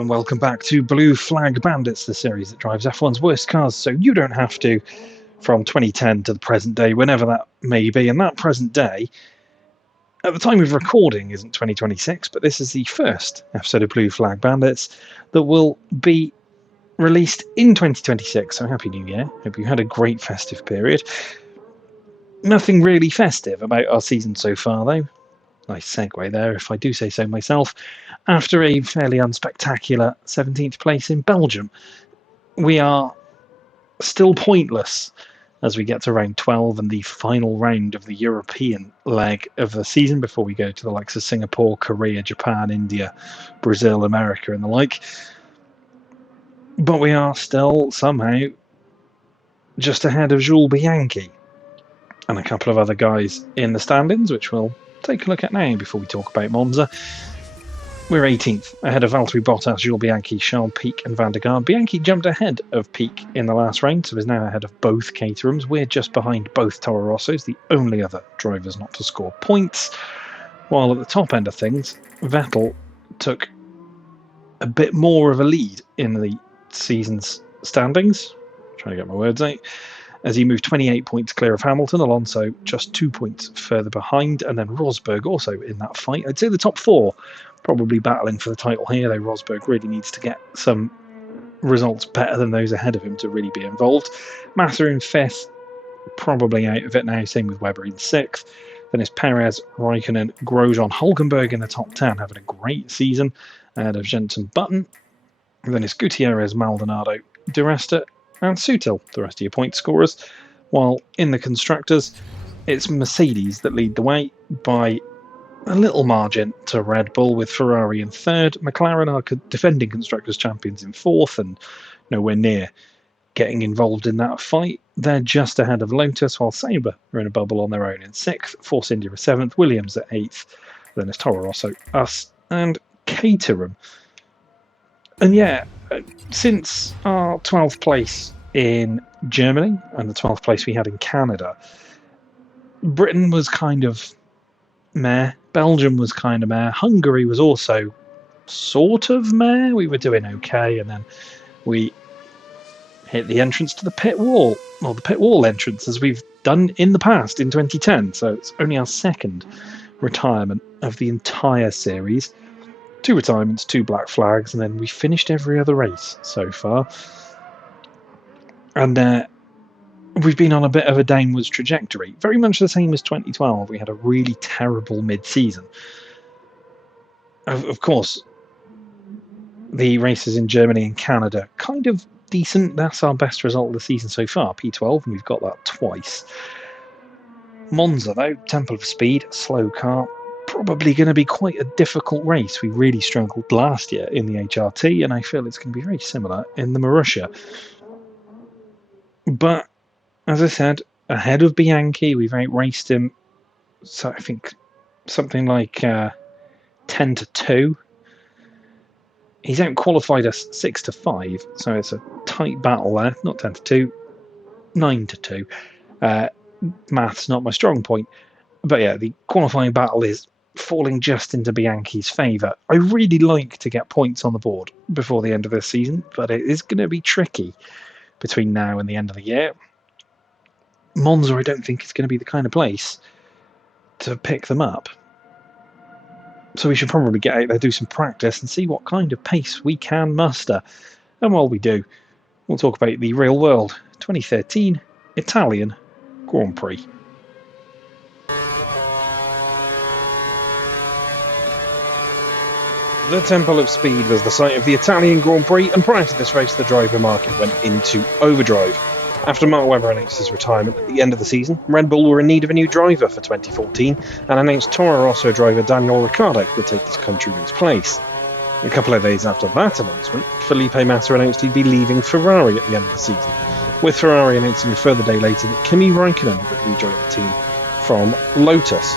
Hello and welcome back to Blue Flag Bandits, the series that drives F1's worst cars so you don't have to, from 2010 to the present day, whenever that may be. And that present day, at the time of recording, isn't 2026, but this is the first episode of Blue Flag Bandits that will be released in 2026, so Happy New Year. Hope you had a great festive period. Nothing really festive about our season so far, though. Nice segue there, if I do say so myself. After a fairly unspectacular 17th place in Belgium, we are still pointless as we get to round 12 and the final round of the European leg of the season before we go to the likes of Singapore, Korea, Japan, India, Brazil, America and the like. But we are still somehow just ahead of Jules Bianchi and a couple of other guys in the standings, which we'll take a look at now before we talk about Monza. We're 18th, ahead of Valtteri Bottas, Jules Bianchi, Charles Pic and Van der Garde. Bianchi jumped ahead of Pic in the last round, so is now ahead of both Caterhams. We're just behind both Toro Rossos, the only other drivers not to score points. While at the top end of things, Vettel took a bit more of a lead in the season's standings. Trying to get my words out. As he moved 28 points clear of Hamilton, Alonso just 2 points further behind, and then Rosberg also in that fight. I'd say the top four probably battling for the title here, though Rosberg really needs to get some results better than those ahead of him to really be involved. Massa in 5th, probably out of it now, same with Webber in 6th. Then it's Perez, Raikkonen, Grosjean, Hulkenberg in the top 10, having a great season ahead of Jenson Button. And then it's Gutierrez, Maldonado, Di Resta, and Sutil, the rest of your point scorers. While in the constructors, it's Mercedes that lead the way by a little margin to Red Bull, with Ferrari in 3rd. McLaren are defending constructors champions in 4th and nowhere near getting involved in that fight. They're just ahead of Lotus, while Sauber are in a bubble on their own in 6th. Force India is 7th, Williams at 8th. Then it's Toro Rosso, us, and Caterham. And yeah, since our 12th place in Germany and the 12th place we had in Canada, Britain was kind of meh. Belgium was kind of meh. Hungary was also sort of meh. We were doing okay, and then we hit the entrance to the pit wall, or the pit wall entrance, as we've done in the past in 2010. So it's only our second retirement of the entire series. 2 retirements, 2 black flags, and then we finished every other race so far. And we've been on a bit of a downwards trajectory, very much the same as 2012. We had a really terrible mid-season. Of course, the races in Germany and Canada, kind of decent. That's our best result of the season so far, P12, and we've got that twice. Monza, though, Temple of Speed, slow car, probably going to be quite a difficult race. We really struggled last year in the HRT, and I feel it's going to be very similar in the Marussia. But, as I said, ahead of Bianchi, we've outraced him, so I think something like 10-2. He's out-qualified us 6-5, so it's a tight battle there. Not 10-2, 9-2. Maths not my strong point. But yeah, the qualifying battle is falling just into Bianchi's favour. I really like to get points on the board before the end of this season, but it is going to be tricky between now and the end of the year. Monza, I don't think, is going to be the kind of place to pick them up. So we should probably get out there, do some practice, and see what kind of pace we can muster. And while we do, we'll talk about the real world 2013 Italian Grand Prix. The Temple of Speed was the site of the Italian Grand Prix, and prior to this race, the driver market went into overdrive. After Mark Webber announced his retirement at the end of the season, Red Bull were in need of a new driver for 2014, and announced Toro Rosso driver Daniel Ricciardo would take his countryman's place. A couple of days after that announcement, Felipe Massa announced he'd be leaving Ferrari at the end of the season, with Ferrari announcing a further day later that Kimi Raikkonen would rejoin the team from Lotus.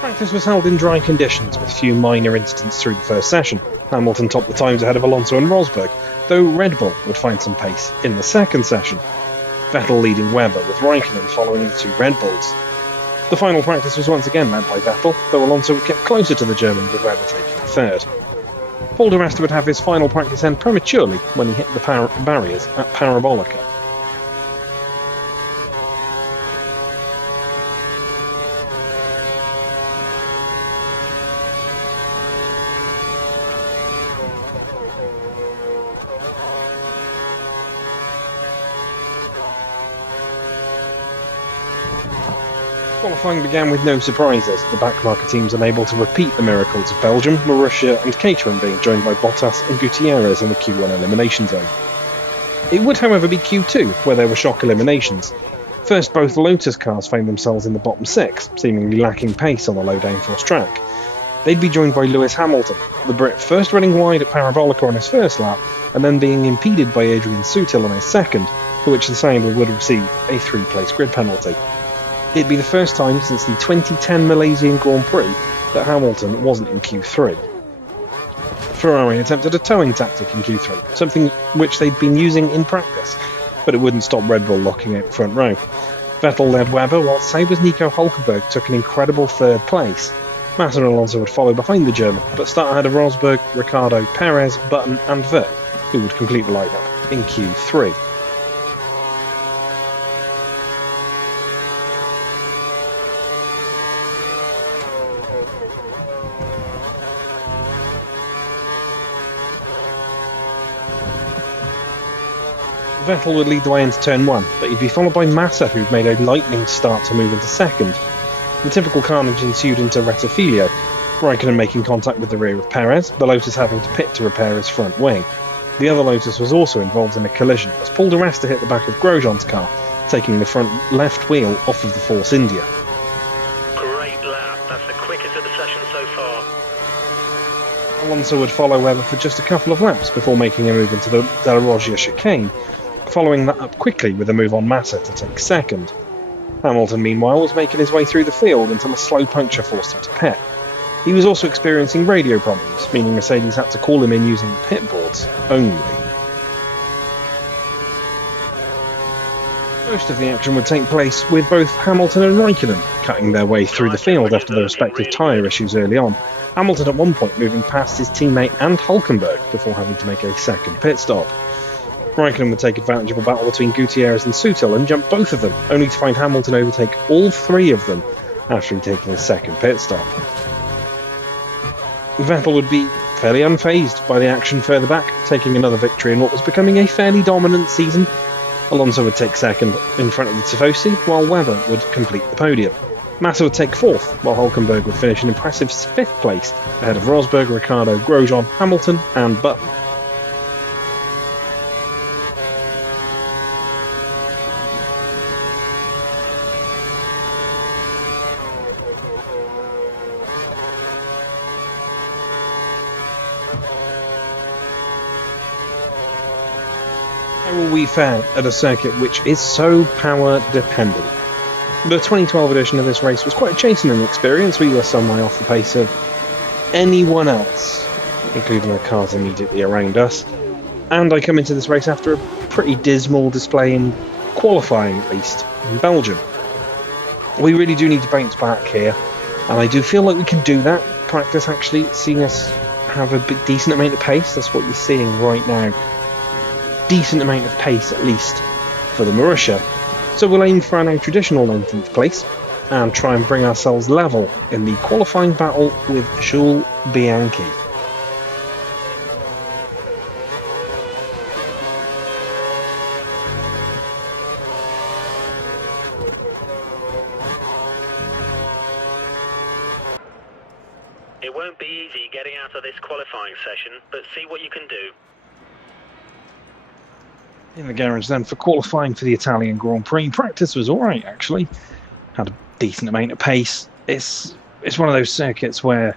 Practice was held in dry conditions with few minor incidents through the first session. Hamilton topped the times ahead of Alonso and Rosberg, though Red Bull would find some pace in the second session, Vettel leading Webber with Raikkonen following the two Red Bulls. The final practice was once again led by Vettel, though Alonso kept closer to the German with Webber taking third. Paul di Resta would have his final practice end prematurely when he hit the barriers at Parabolica. Qualifying began with no surprises, the backmarker teams unable to repeat the miracles of Belgium, Marussia and Caterham being joined by Bottas and Gutierrez in the Q1 elimination zone. It would however be Q2, where there were shock eliminations. First, both Lotus cars found themselves in the bottom six, seemingly lacking pace on the low downforce track. They'd be joined by Lewis Hamilton, the Brit first running wide at Parabolica on his first lap, and then being impeded by Adrian Sutil on his second, for which the Sauber would receive a 3-place grid penalty. It'd be the first time since the 2010 Malaysian Grand Prix that Hamilton wasn't in Q3. Ferrari attempted a towing tactic in Q3, something which they'd been using in practice, but it wouldn't stop Red Bull locking out the front row. Vettel led Webber, while Sauber's Nico Hülkenberg took an incredible third place. Massa and Alonso would follow behind the German, but start ahead of Rosberg, Ricciardo, Perez, Button and Vert, who would complete the lineup in Q3. Vettel would lead the way into turn 1, but he'd be followed by Massa, who'd made a lightning start to move into second. The typical carnage ensued into Rettifilo, Raikkonen making contact with the rear of Perez, the Lotus having to pit to repair his front wing. The other Lotus was also involved in a collision, as Paul di Resta hit the back of Grosjean's car, taking the front left wheel off of the Force India. Great lap, that's the quickest of the session so far. Alonso would follow Webber for just a couple of laps before making a move into the Della Roggia chicane, following that up quickly with a move on Massa to take second. Hamilton, meanwhile, was making his way through the field until a slow puncture forced him to pit. He was also experiencing radio problems, meaning Mercedes had to call him in using the pit boards only. Most of the action would take place with both Hamilton and Raikkonen cutting their way through the field after their respective tyre issues early on. Hamilton at one point moving past his teammate and Hülkenberg before having to make a second pit stop. Raikkonen would take advantage of a battle between Gutierrez and Sutil and jump both of them, only to find Hamilton overtake all three of them after he'd taken his second pit stop. Vettel would be fairly unfazed by the action further back, taking another victory in what was becoming a fairly dominant season. Alonso would take second in front of the Tifosi, while Webber would complete the podium. Massa would take fourth, while Hülkenberg would finish an impressive fifth place, ahead of Rosberg, Ricciardo, Grosjean, Hamilton and Button. How will we fare at a circuit which is so power dependent? The 2012 edition of this race was quite a chastening experience. We were some way off the pace of anyone else, including the cars immediately around us. And I come into this race after a pretty dismal display in qualifying, at least, in Belgium. We really do need to bounce back here, and I do feel like we can do that. Practice actually seeing us have a decent amount of pace. That's what you're seeing right now. Decent amount of pace, at least, for the Marussia. So we'll aim for our traditional 19th place and try and bring ourselves level in the qualifying battle with Jules Bianchi. It won't be easy getting out of this qualifying session, but see what you can do. In the garage then for qualifying for the Italian Grand Prix. Practice was alright actually, had a decent amount of pace. It's one of those circuits where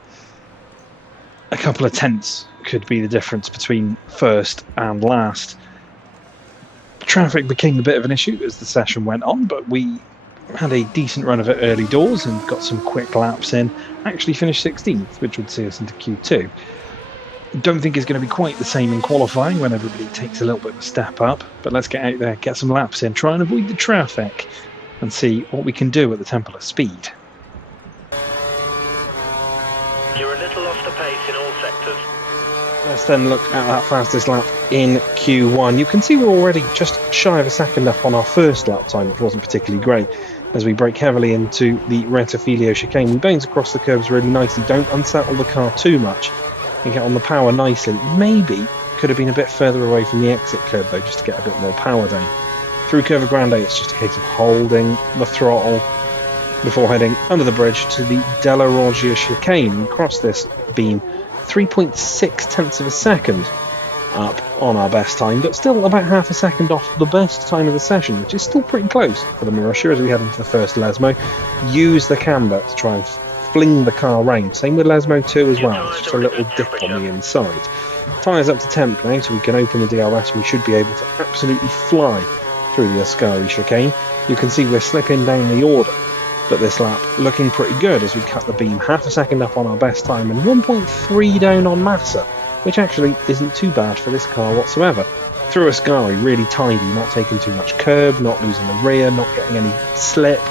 a couple of tenths could be the difference between first and last. Traffic became a bit of an issue as the session went on, but we had a decent run of it early doors and got some quick laps in. Actually finished 16th, which would see us into Q2. Don't think it's going to be quite the same in qualifying when everybody takes a little bit of a step up, but let's get out there, get some laps in, try and avoid the traffic and see what we can do at the Temple of Speed. You're a little off the pace in all sectors. Let's then look at that fastest lap in Q1. You can see we're already just shy of a second up on our first lap time, which wasn't particularly great, as we brake heavily into the Rettifilio chicane. We bounce across the curbs really nicely, don't unsettle the car too much, and get on the power nicely. Maybe could have been a bit further away from the exit curb though, just to get a bit more power down. Through Curva Grande, it's just a case of holding the throttle before heading under the bridge to the Della Roggia chicane. We cross this beam 3.6 tenths of a second up on our best time, but still about half a second off the best time of the session, which is still pretty close for the Marussia as we head into the first Lesmo. Use the camber to try and fling the car round. Same with Lesmo 2 as well, it's just a little dip on the inside. Tyres up to temp now, so we can open the DRS and we should be able to absolutely fly through the Ascari chicane. You can see we're slipping down the order, but this lap looking pretty good as we cut the beam half a second up on our best time and 1.3 down on Massa, which actually isn't too bad for this car whatsoever. Through Ascari, really tidy, not taking too much curb, not losing the rear, not getting any slip,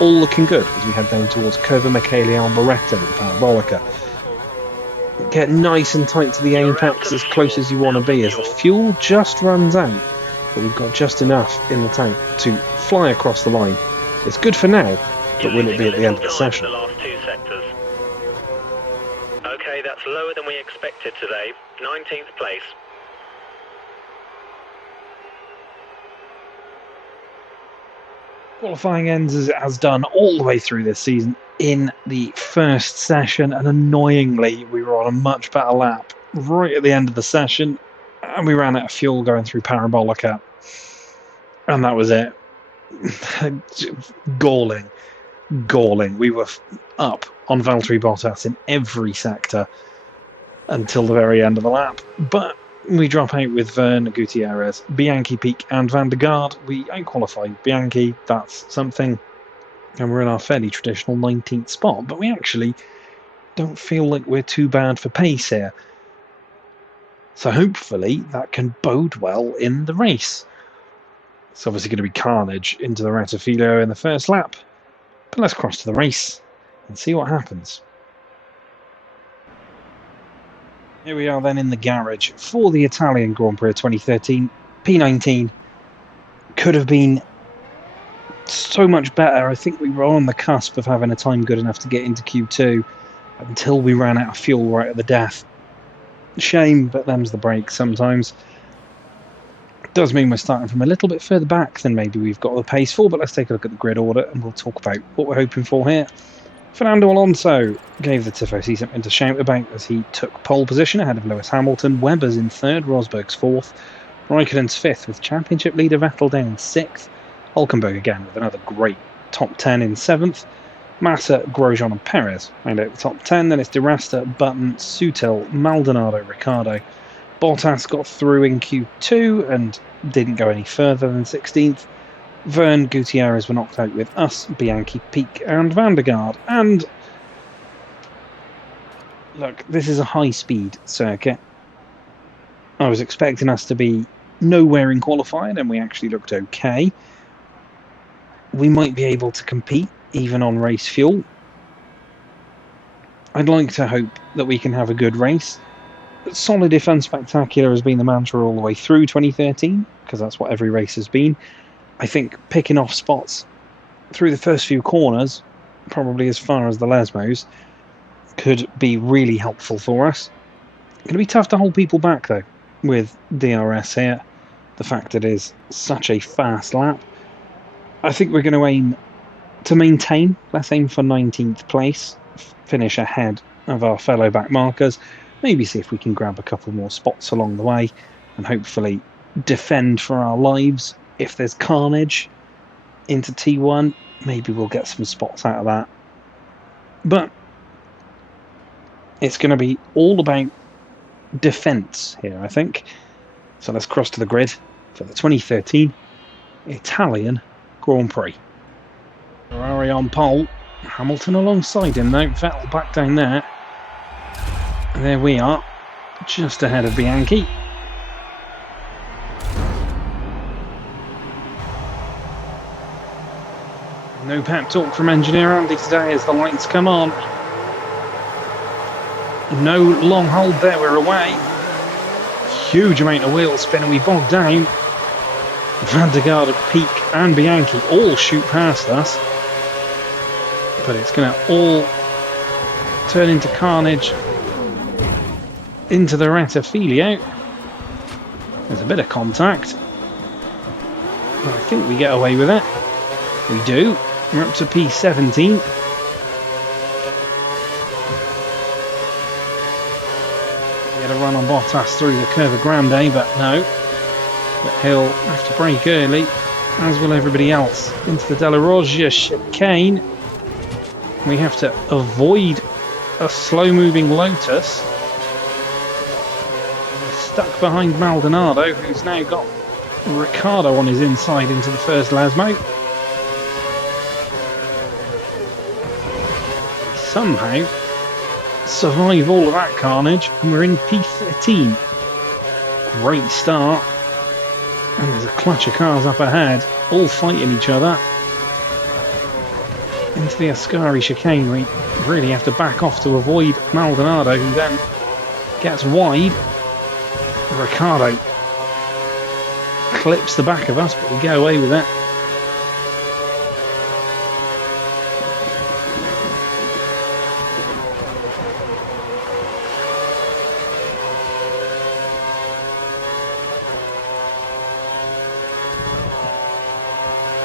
all looking good as we head down towards Curva Michele Alboreto and Parabolica. Get nice and tight to the apex as close as you want to be as the fuel just runs out, but we've got just enough in the tank to fly across the line. It's good for now, but will it be at the end of the session? Okay, that's lower than we expected today. 19th place. Qualifying ends as it has done all the way through this season in the first session, and annoyingly we were on a much better lap right at the end of the session and we ran out of fuel going through Parabolica, and that was it. Galling. We were up on Valtteri Bottas in every sector until the very end of the lap, but we drop out with Vern, Gutierrez, Bianchi, Peak and Van der Garde. We out-qualified Bianchi, that's something, and we're in our fairly traditional 19th spot, but we actually don't feel like we're too bad for pace here. So hopefully that can bode well in the race. It's obviously going to be carnage into the Rettifilio in the first lap, but let's cross to the race and see what happens. Here we are then in the garage for the Italian Grand Prix 2013. P19 could have been so much better. I think we were on the cusp of having a time good enough to get into Q2 until we ran out of fuel right at the death. Shame, but them's the break sometimes. It does mean we're starting from a little bit further back than maybe we've got the pace for, but let's take a look at the grid order and we'll talk about what we're hoping for here. Fernando Alonso gave the Tifosi something to shout about as he took pole position ahead of Lewis Hamilton. Webber's in third, Rosberg's fourth, Raikkonen's fifth with championship leader Vettel down in sixth, Hulkenberg again with another great top 10 in seventh, Massa, Grosjean and Perez round out the top 10, then it's De Rasta, Button, Sutil, Maldonado, Ricciardo. Bottas got through in Q2 and didn't go any further than 16th. Vern, Gutierrez were knocked out with us, Bianchi, Peak and Van der Garde. And look, this is a high-speed circuit. I was expecting us to be nowhere in qualifying, and we actually looked okay. We might be able to compete even on race fuel. I'd like to hope that we can have a good race. Solid if unspectacular has been the mantra all the way through 2013, because that's what every race has been. I think picking off spots through the first few corners, probably as far as the Lesmos, could be really helpful for us. It's going to be tough to hold people back though with DRS here. The fact it is such a fast lap. I think we're going to aim to maintain. Let's aim for 19th place, finish ahead of our fellow back markers. Maybe see if we can grab a couple more spots along the way and hopefully defend for our lives. If there's carnage into T1, maybe we'll get some spots out of that. But it's going to be all about defence here, I think. So let's cross to the grid for the 2013 Italian Grand Prix. Ferrari on pole. Hamilton alongside him now. Vettel back down there. There we are. just ahead of Bianchi. No pep talk from Engineer Andy today as the lights come on. No long hold there, we're away. Huge amount of wheel spin and we bogged down. Van der Garde, Peak and Bianchi all shoot past us. But it's going to all turn into carnage into the Rettifilio. There's a bit of contact. But I think we get away with it. We do. We're up to P17. We had a run on Bottas through the Curva Grande, but no. But he'll have to brake early, as will everybody else. Into the Della Roggia chicane. We have to avoid a slow-moving Lotus. We're stuck behind Maldonado, who's now got Ricciardo on his inside into the first Lasmo. Somehow survive all of that carnage, and we're in P13. Great start. And there's a clutch of cars up ahead, all fighting each other. Into the Ascari chicane, we really have to back off to avoid Maldonado, who then gets wide. Ricciardo clips the back of us, but we get away with it.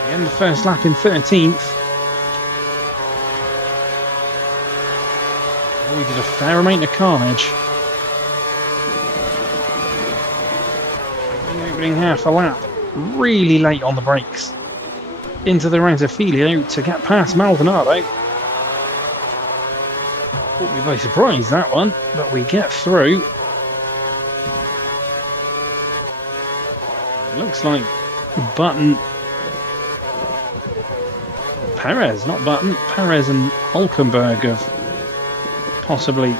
We end the first lap in 13th. We did a fair amount of carnage. The opening half a lap, really late on the brakes. Into the Rettifilio to get past Maldonado. Caught me by surprise, that one, but we get through. It looks like Button... Perez, not Button. Perez and Hulkenberg have possibly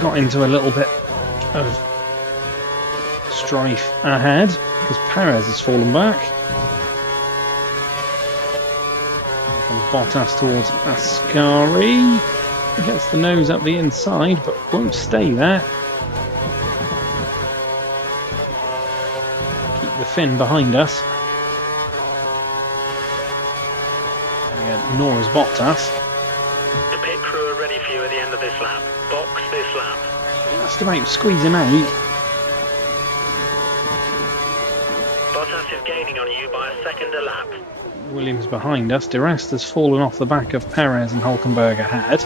got into a little bit of strife ahead because Perez has fallen back. And Bottas towards Ascari. Gets the nose up the inside but won't stay there. Keep the fin behind us. Nor is Bottas. The pit crew are ready for you at the end of this lap. Box this lap. Just about squeezing out. Bottas is gaining on you by a second a lap. Williams behind us. De Rest has fallen off the back of Perez and Hulkenberg ahead.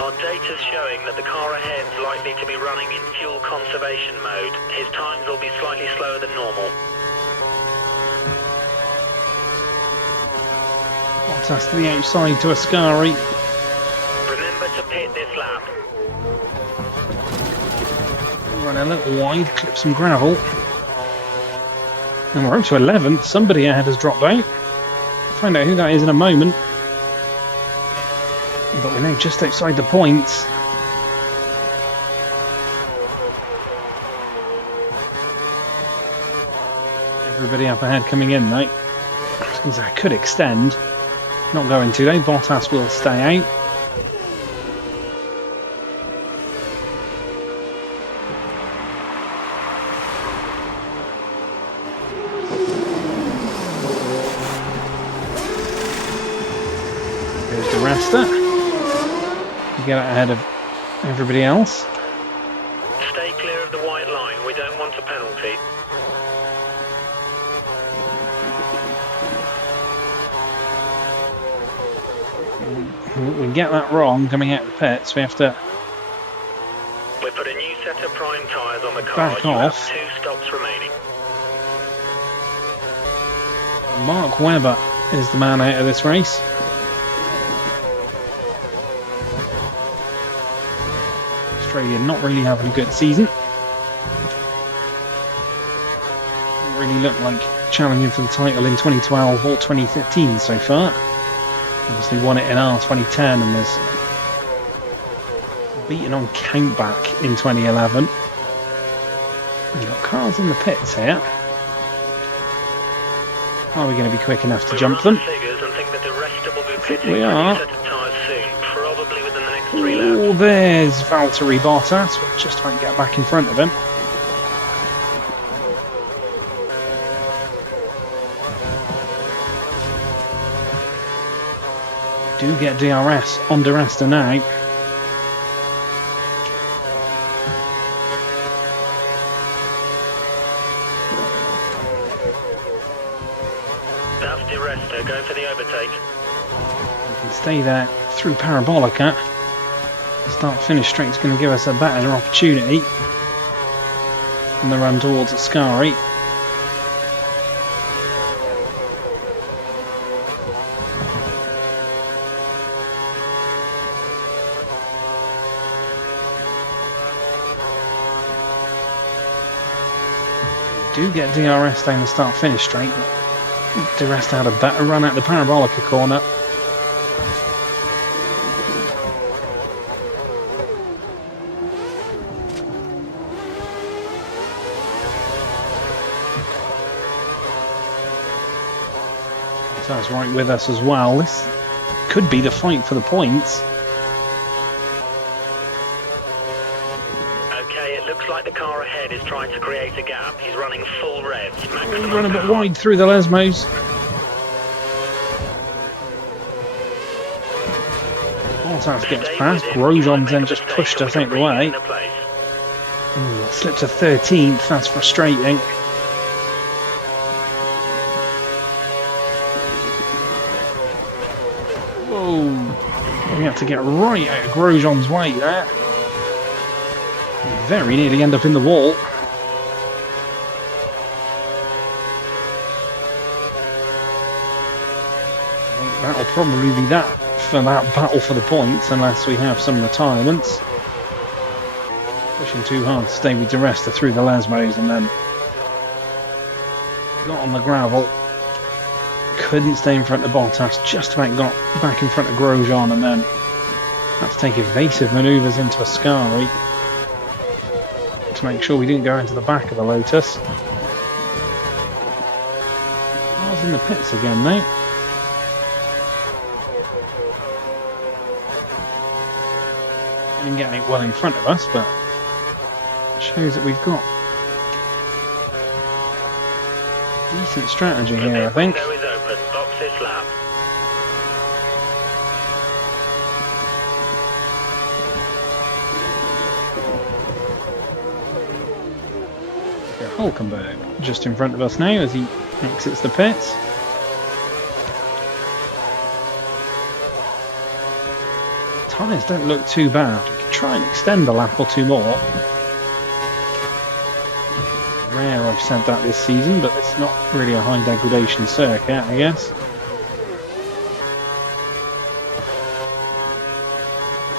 Our data's showing that the car ahead's likely to be running in fuel conservation mode. His times will be slightly slower than normal. Bottas to the outside to Ascari. Remember to pit this lap. Run a little wide, clip some gravel. And we're up to 11th. Somebody ahead has dropped out. Find out who that is in a moment. But we're now just outside the points. Everybody up ahead coming in though. I could extend. Not going to though. Bottas will stay out. There's De Resta. Get out ahead of everybody else. Stay clear of the white line. We don't want a penalty. We get that wrong coming out of the pits. We have to We put a new set of prime tyres on the car. back You off. have 2 stops remaining. Mark Webber is the man out of this race. Australia not really having a good season. Didn't really look like challenging for the title in 2012 or 2015 so far. Obviously won it in R 2010 and was beaten on countback in 2011. We've got cars in the pits here. Are we going to be quick enough to jump them? We are. Oh, there's Valtteri Bottas. We'll just try and get back in front of him. Do get DRS on De Resta now. That's De Resta, going for the overtake. We can stay there through Parabolica. Start-finish straight is going to give us a better opportunity in the run towards Ascari. Do get DRS down the start-finish straight. De Resta had a better run at the Parabolica corner. That's right with us as well. This could be the fight for the points. Okay, it looks like the car ahead is trying to create a gap. He's running full revs. He's run a bit wide through the Lesmos. Bottas gets past. Grosjean's then just pushed us out the way. Slipped to 13th. That's frustrating. We have to get right out of Grosjean's way there. Very nearly end up in the wall. I think that'll probably be that for that battle for the points, unless we have some retirements. Pushing too hard to stay with De Resta through the Lesmos, and then got on the gravel. Couldn't stay in front of Bottas, just about got back in front of Grosjean, and then had to take evasive manoeuvres into Ascari to make sure we didn't go into the back of the Lotus. I was in the pits again now. Didn't get it well in front of us, but it shows that we've got decent strategy here, I think. Window is open. Box this lap. Hulkenberg just in front of us now as he exits the pits. Tyres don't look too bad. We can try and extend a lap or two more. Rare I've said that this season, but it's not really a high degradation circuit, I guess.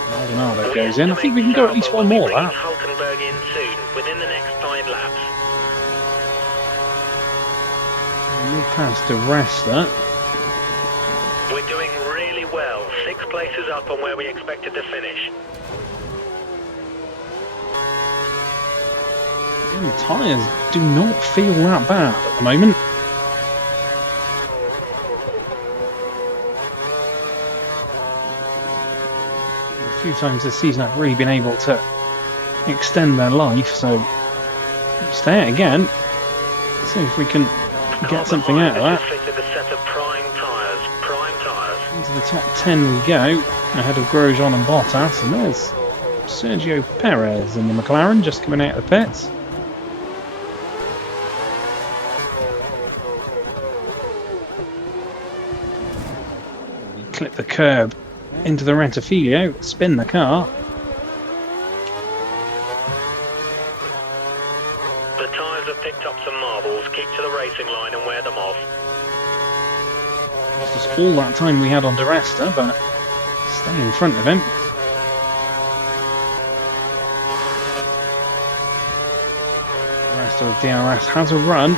Maldonado goes in. I think we can go at least one more lap. Hulkenberg in soon, within the next 5 laps. Move past De Resta. We're doing really well. 6 places up on where we expected to finish. The tyres do not feel that bad at the moment. A few times this season I've really been able to extend their life, so stay it again. See if we can get something out of that. Into the top 10 we go, ahead of Grosjean and Bottas, and there's Sergio Perez in the McLaren just coming out of the pits. Clip the curb into the Rettifilio, spin the car. The tyres have picked up some marbles. Keep to the racing line and wear them off. Lost us all that time we had on De Resta, but stay in front of him. De Resta with DRS has a run.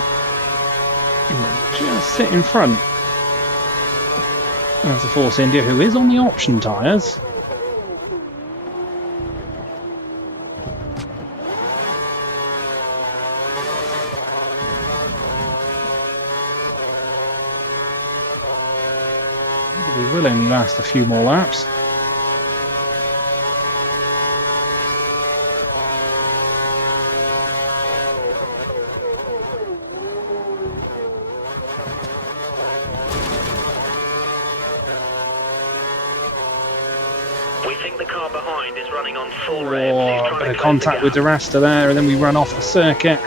Just sit in front. That's the Force India, who is on the option tyres. They will only last a few more laps. We think the car behind is running on full revs. He's trying Bit to of close contact the with gap. Rasta there, and then we run off the circuit.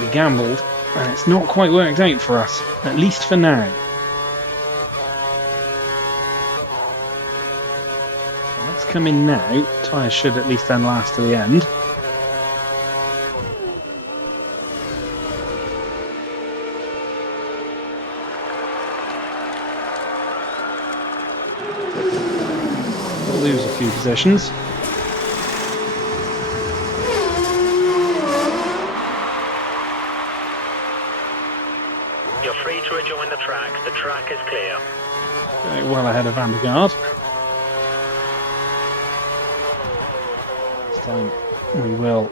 We gambled, and it's not quite worked out for us, at least for now. So let's come in now. Tyres should at least then last to the end. We'll lose a few positions. You're free to rejoin the track. The track is clear. Well ahead of Vandergaard. This time we will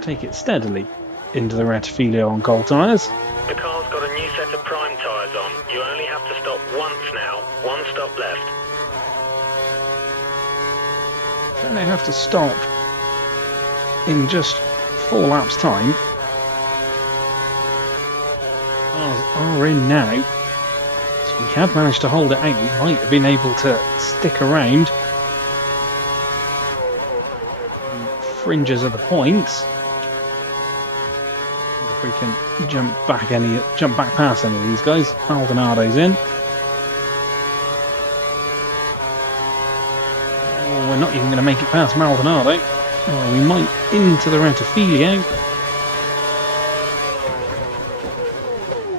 take it steadily into the Rettifilio on gold tyres. The car's got a new set of prime tyres on. You only have to stop once now. One stop left. Then they have to stop in just 4 laps time. Cars are in now. So we have managed to hold it out. We might have been able to stick around the fringes of the points. If we can jump back past any of these guys. Maldonado's in. Oh, we're not even going to make it past Maldonado. Oh, we might into the Rettifilio.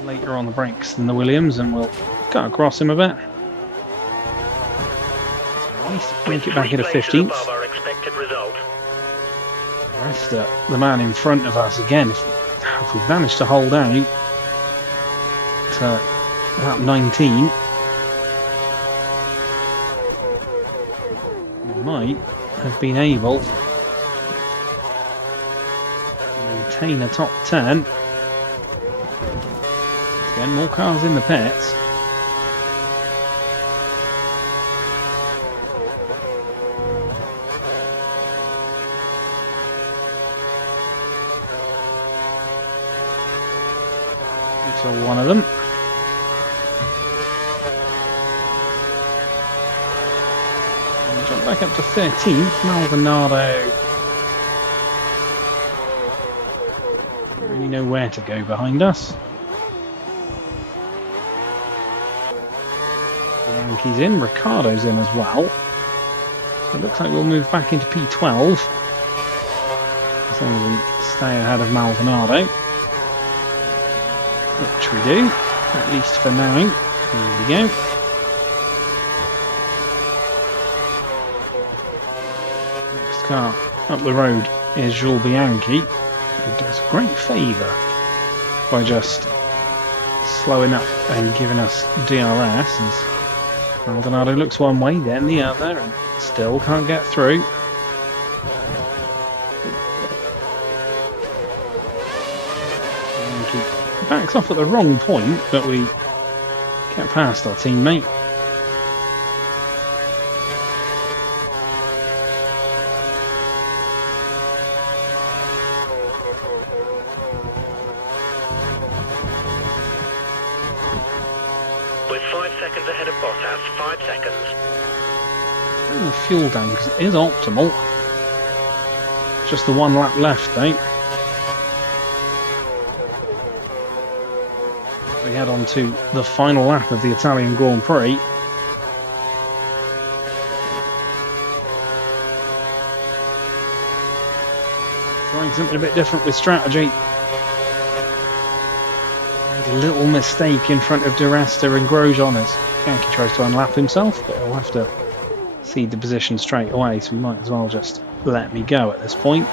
Later on the brakes than the Williams, and we'll cut across him a bit. So at least make it back into 15th. Above our expected result. Resta, the man in front of us again. If we manage to hold out to lap 19, we might have been able to maintain a top 10. Again, more cars in the pits. Until one of them. And we jump back up to 13th. Maldonado. Don't really know where to go behind us. The Yankees in. Ricardo's in as well. So it looks like we'll move back into P12. As long as we stay ahead of Maldonado. Which we do, at least for now. There we go. Next car up the road is Jules Bianchi, who does a great favour by just slowing up and giving us DRS. As Maldonado looks one way, then the other, and still can't get through. Backs off at the wrong point, but we get past our teammate. With 5 seconds ahead of Bottas, 5 seconds. Bring the fuel down because it is optimal. Just the 1 lap left, though. We head on to the final lap of the Italian Grand Prix. Trying something a bit different with strategy. Made a little mistake in front of De Resta and Grosjean as Bianchi tries to unlap himself, but he'll have to cede the position straight away, so we might as well just let me go at this point.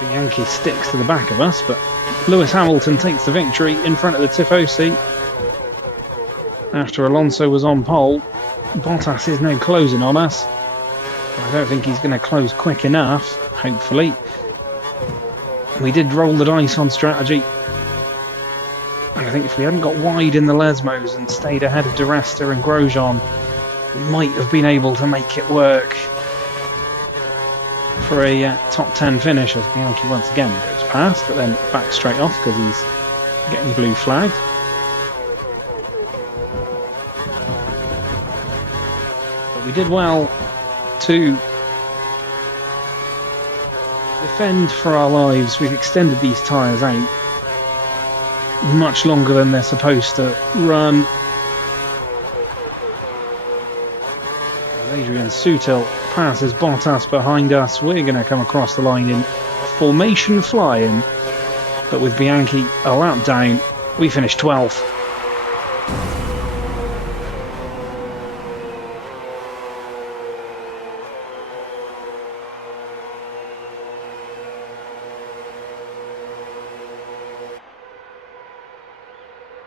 Bianchi sticks to the back of us, but Lewis Hamilton takes the victory in front of the Tifosi. after Alonso was on pole. Bottas is now closing on us. I don't think he's going to close quick enough, hopefully. We did roll the dice on strategy. And I think if we hadn't got wide in the Lesmos and stayed ahead of Di Resta and Grosjean, we might have been able to make it work for a top 10 finish, as Bianchi once again goes past, but then back straight off because he's getting blue flagged. But we did well to defend for our lives. We've extended these tyres out much longer than they're supposed to run. Adrian Sutil passes Bottas behind us. We're going to come across the line in formation flying, but with Bianchi a lap down, we finish 12th.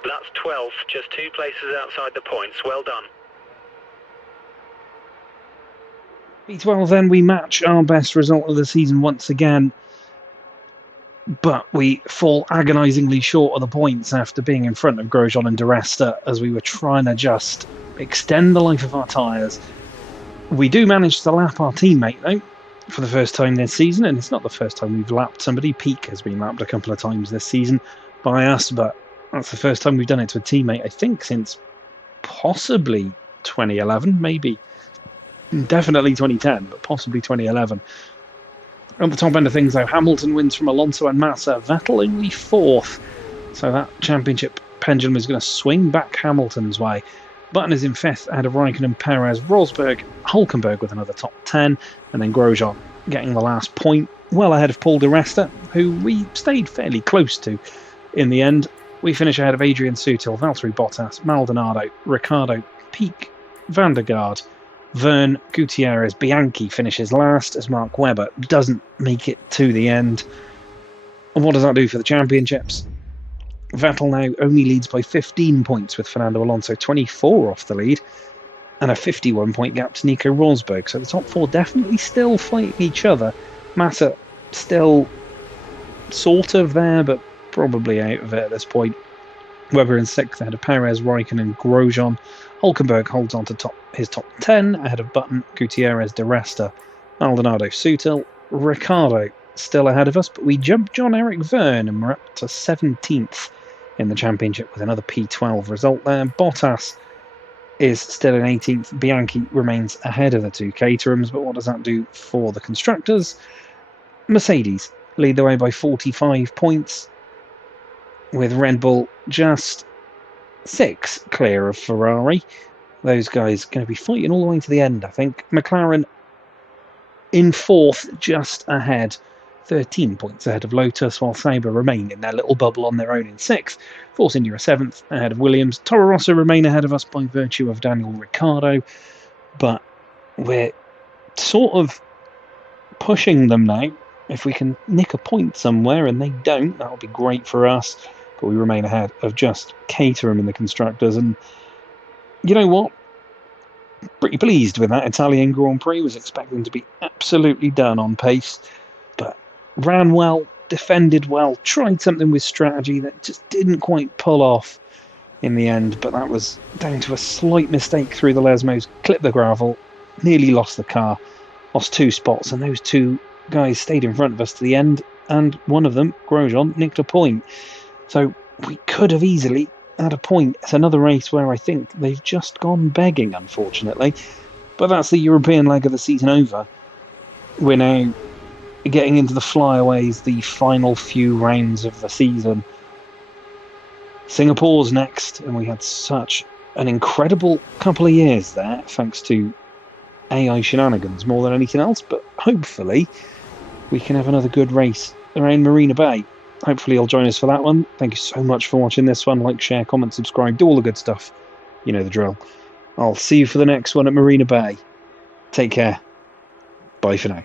That's 12th, just 2 places outside the points. Well done. P12 then, we match our best result of the season once again, but we fall agonisingly short of the points after being in front of Grosjean and Di Resta as we were trying to just extend the life of our tyres. We do manage to lap our teammate though, for the first time this season, and it's not the first time we've lapped somebody. Peak has been lapped a couple of times this season by us, but that's the first time we've done it to a teammate, I think, since possibly 2011, maybe. Definitely 2010, but possibly 2011. On the top end of things, though, Hamilton wins from Alonso and Massa. Vettel only 4th. So that championship pendulum is going to swing back Hamilton's way. Button is in 5th ahead of Raikkonen, Perez, Rosberg, Hulkenberg with another top 10. And then Grosjean getting the last point, well ahead of Paul Di Resta, who we stayed fairly close to in the end. We finish ahead of Adrian Sutil, Valtteri Bottas, Maldonado, Ricciardo, Pique, Van der Garde, Verne, Gutierrez. Bianchi finishes last as Mark Webber doesn't make it to the end. And what does that do for the championships? Vettel now only leads by 15 points with Fernando Alonso 24 off the lead and a 51-point gap to Nico Rosberg. So the top 4 definitely still fighting each other. Massa still sort of there, but probably out of it at this point. Webber in 6th ahead of Perez, Raikkonen and Grosjean. Hulkenberg holds on to his top 10 ahead of Button, Gutierrez, Di Resta, Maldonado, Sutil, Ricciardo still ahead of us, but we jump John-Eric Verne and we're up to 17th in the championship with another P12 result there. Bottas is still in 18th. Bianchi remains ahead of the 2 Caterhams, but what does that do for the constructors? Mercedes lead the way by 45 points, with Red Bull just 6 clear of Ferrari. Those guys going to be fighting all the way to the end, I think. McLaren in 4th, just ahead, 13 points ahead of Lotus, while Sauber remain in their little bubble on their own in 6th. Force India are 7th, ahead of Williams. Toro Rosso remain ahead of us by virtue of Daniel Ricciardo, but we're sort of pushing them now. If we can nick a point somewhere and they don't, that'll be great for us. But we remain ahead of just Caterham in the constructors. And you know what? Pretty pleased with that Italian Grand Prix. Was expecting to be absolutely done on pace, but ran well, defended well, tried something with strategy that just didn't quite pull off in the end. But that was down to a slight mistake through the Lesmos, clipped the gravel, nearly lost the car, lost 2 spots, and those 2 guys stayed in front of us to the end, and one of them, Grosjean, nicked a point. So we could have easily had a point. It's another race where I think they've just gone begging, unfortunately. But that's the European leg of the season over. We're now getting into the flyaways, the final few rounds of the season. Singapore's next, and we had such an incredible couple of years there, thanks to AI shenanigans more than anything else, but hopefully we can have another good race around Marina Bay. Hopefully you'll join us for that one. Thank you so much for watching this one. Like, share, comment, subscribe, do all the good stuff. You know the drill. I'll see you for the next one at Marina Bay. Take care. Bye for now.